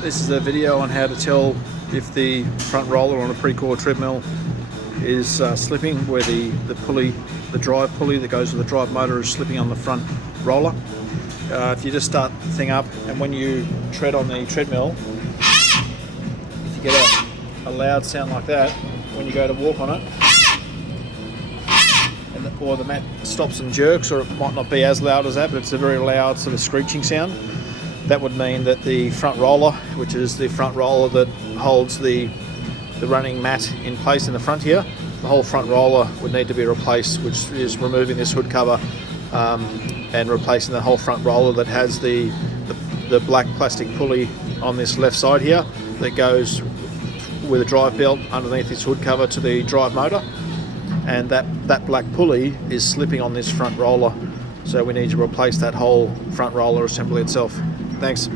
This is a video on how to tell if the front roller on a Precor treadmill is slipping, where the pulley, the drive pulley that goes with the drive motor, is slipping on the front roller. If you just start the thing up, and when you tread on the treadmill, if you get a loud sound like that when you go to walk on it, or the mat stops and jerks, or it might not be as loud as that, but it's a very loud sort of screeching sound, that would mean that the front roller, which is the front roller that holds the running mat in place in the front here, the whole front roller would need to be replaced, which is removing this hood cover and replacing the whole front roller that has the black plastic pulley on this left side here that goes with a drive belt underneath this hood cover to the drive motor, and that black pulley is slipping on this front roller, so we need to replace that whole front roller assembly itself. Thanks.